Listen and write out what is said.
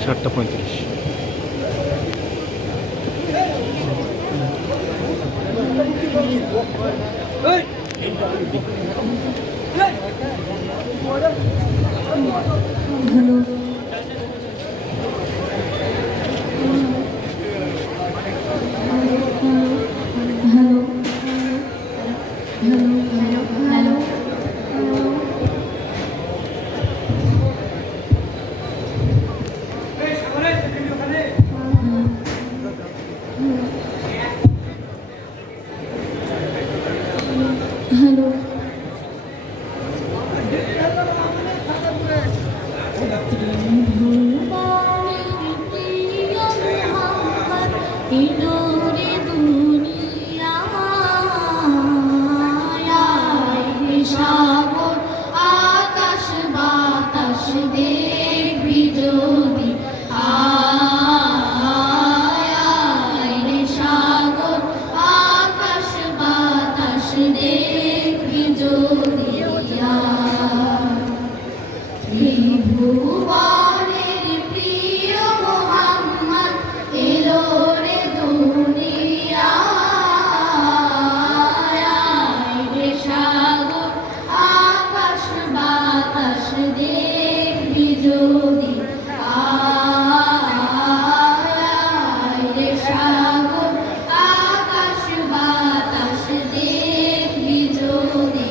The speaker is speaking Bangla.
7:35। সাগর আকাশ বাতাস দেখবি যদি আয় রে সাগর আকাশ বাতাস দেখবি যদি ত্রিভুবনের প্রিয় মোহাম্মদ এলো রে দুনিয়ায় রে সাগর আকাশ বাতাস দেখবি যদি আয় রে সাগর আকাশ বাতাস দেখবি যদি